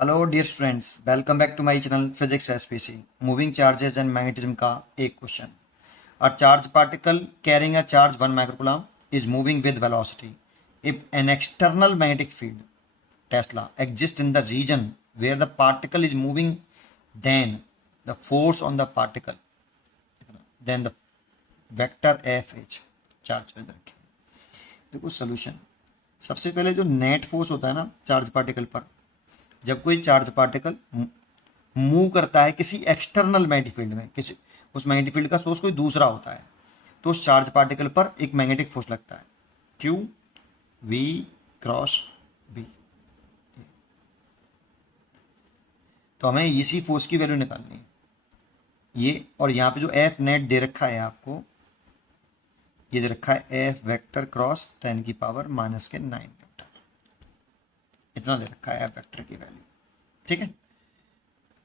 Hello dear students, welcome back to my channel physics SPC. Moving charges and magnetism का एक question. A charge particle carrying a charge 1 microcoulomb is moving with velocity if an external magnetic field tesla exists in the region where the particle is moving, then the force on the particle, then the vector f is charge पे रखें। देखो solution, सबसे पहले जो net force होता है ना charge particle पर, जब कोई चार्ज पार्टिकल मूव करता है किसी एक्सटर्नल मैग्नेटिक फील्ड में, किसी उस मैग्नेटिक फील्ड का सोर्स कोई दूसरा होता है, तो उस चार्ज पार्टिकल पर एक मैग्नेटिक फोर्स लगता है क्यू वी क्रॉस बी। तो हमें इसी फोर्स की वैल्यू निकालनी है ये। और यहाँ पे जो एफ नेट दे रखा है आपको, ये दे रखा है एफ वेक्टर क्रॉस 10 की पावर माइनस के 9 वेक्टर, इतना दे रखा है एफ वेक्टर की वैल्यू। ठीक है,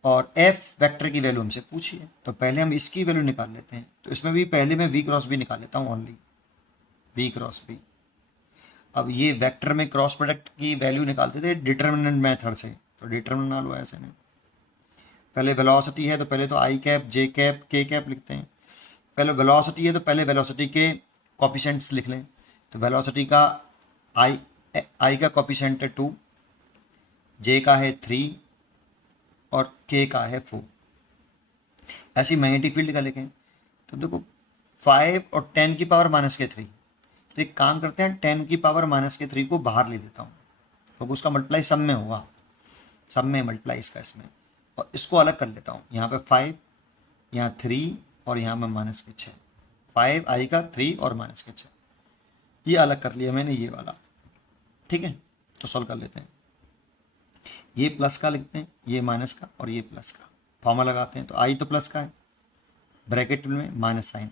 और एफ वेक्टर की वैल्यू हमसे पूछी है, तो पहले हम इसकी वैल्यू निकाल लेते हैं। तो इसमें भी पहले मैं वी क्रॉस बी निकाल लेता हूँ, ओनली वी क्रॉस बी। अब ये वेक्टर में क्रॉस प्रोडक्ट की वैल्यू निकालते थे डिटर्मिनेंट मेथड से, तो डिटर्मिनेंट ना लो ऐसे नहीं। पहले वेलोसिटी है तो पहले तो आई कैप जे कैप के कैप लिखते हैं। पहले वेलोसिटी है तो पहले वेलोसिटी के कॉफिशिएंट्स लिख लें। तो वेलोसिटी का आई का कॉफिशिएंट है 2, जे का है 3 और के का है 4। ऐसी मैग्नेटिक फील्ड का लिखें तो देखो 5 और 10 की पावर माइनस के 3। तो एक काम करते हैं, 10 की पावर माइनस के 3 को बाहर ले लेता हूँ, तो उसका मल्टीप्लाई सब में होगा, सब में मल्टीप्लाई इसका इसमें, और इसको अलग कर लेता हूँ। यहाँ पे 5, यहाँ 3 और यहाँ में माइनस के 6। 5 आई का 3 और माइनस के 6, ये अलग कर लिया मैंने ये वाला। ठीक है, तो सॉल्व कर लेते हैं। ये प्लस का लिखते हैं, ये माइनस का और ये प्लस का, फॉर्मूला लगाते हैं। तो आई तो प्लस का है, ब्रैकेट में माइनस साइन,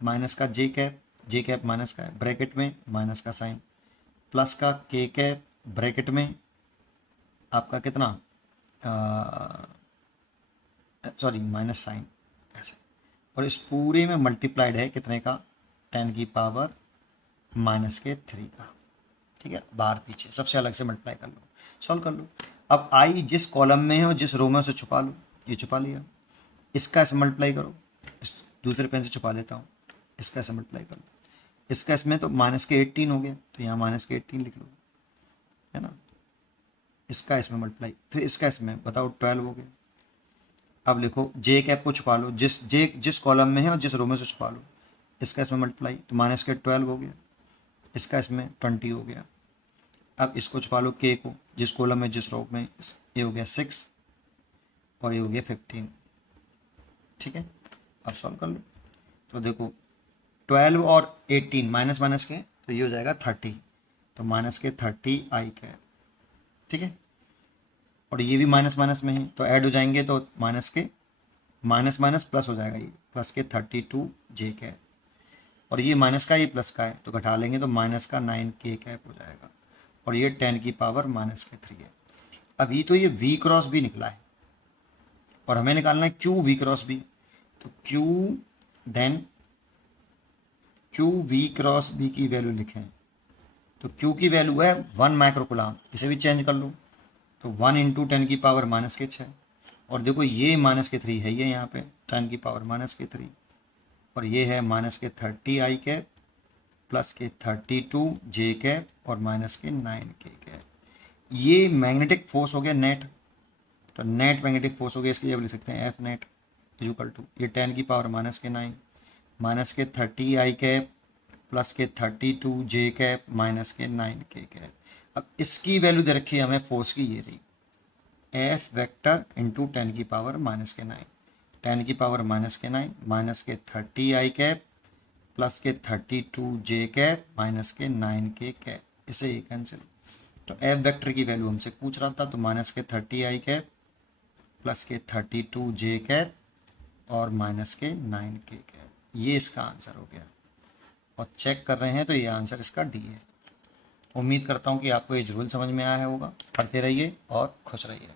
माइनस का जे कैप माइनस का है, ब्रैकेट में माइनस का साइन, प्लस का के कैप ब्रैकेट में आपका कितना सॉरी माइनस साइन ऐसे, और इस पूरे में मल्टीप्लाइड है कितने का, 10 की पावर माइनस के 3 का। ठीक है, बाहर पीछे सबसे अलग से मल्टीप्लाई कर लो, सॉल्व कर लो। अब आई जिस कॉलम में है और जिस रो में उसे छुपा लो, ये छुपा लिया। इसका ऐसे मल्टीप्लाई करो, इस दूसरे पेन से छुपा लेता हूँ, इसका ऐसे मल्टीप्लाई कर लो। इसका इसमें तो माइनस के 18 हो गया, तो यहाँ माइनस के 18 लिख लो, है ना। इसका इसमें मल्टीप्लाई, फिर इसका इसमें बताओ 12 हो गया। अब लिखो जे कैप को छुपा लो, जिस कॉलम में है और जिस रो में से छुपा लो। इसका इसमें मल्टीप्लाई, तो माइनस के 12 हो गया, इसका इसमें 20 हो गया। अब इसको छुपा लो के को, जिस कॉलम में जिस रो में, ये हो गया 6 और ये हो गया 15। ठीक है, अब सॉल्व कर लो। तो देखो 12 और 18 माइनस माइनस के, तो ये हो जाएगा 30, तो माइनस के 30 आई कैप। ठीक है, और ये भी माइनस माइनस में है, तो ऐड हो जाएंगे, तो माइनस के माइनस माइनस प्लस हो जाएगा, ये प्लस के 32 जे कैप, और ये माइनस का ये प्लस का है, तो घटा लेंगे तो माइनस का 9 के कैप हो जाएगा, और ये 10 की पावर माइनस के 3 है। अभी तो ये वी क्रॉस बी निकला है और हमें निकालना है क्यू वी क्रॉस बी। तो Q then Q V cross B की वैल्यू लिखें, तो क्यू की वैल्यू है 1 माइक्रोकूलम, इसे भी चेंज कर लो, तो 1 इंटू 10 की पावर माइनस के 6, और देखो ये माइनस के 3 है, ये यहाँ पे 10 की पावर माइनस के 3, और ये है माइनस के 30 आई कैप प्लस के 32 जे कैप और माइनस के 9 के कैप। ये मैग्नेटिक फोर्स हो गया नेट, तो नेट मैग्नेटिक फोर्स हो गया, इसकी जब लिख सकते हैं एफ नेट इक्वल टू ये 10 की पावर माइनस के 9 माइनस के 30 आई कैप प्लस के 32 जे कैप माइनस के 9 के कैप। अब इसकी वैल्यू दे रखी है हमें फोर्स की, ये रही एफ वेक्टर इंटू 10 की पावर माइनस के 9, 10 की पावर माइनस के 9 माइनस के 30 आई कैप प्लस के 32 जे कैप माइनस के 9 के कैप, इसे ये कैंसिल। तो एफ वेक्टर की वैल्यू हमसे पूछ रहा था, तो माइनस के 30 आई कैप प्लस के 32 जे कैप और माइनस के 9 के कैप, ये इसका आंसर हो गया। और चेक कर रहे हैं तो ये आंसर इसका डी है। उम्मीद करता हूँ कि आपको ये जरूर समझ में आया होगा। पढ़ते रहिए और खुश रहिए।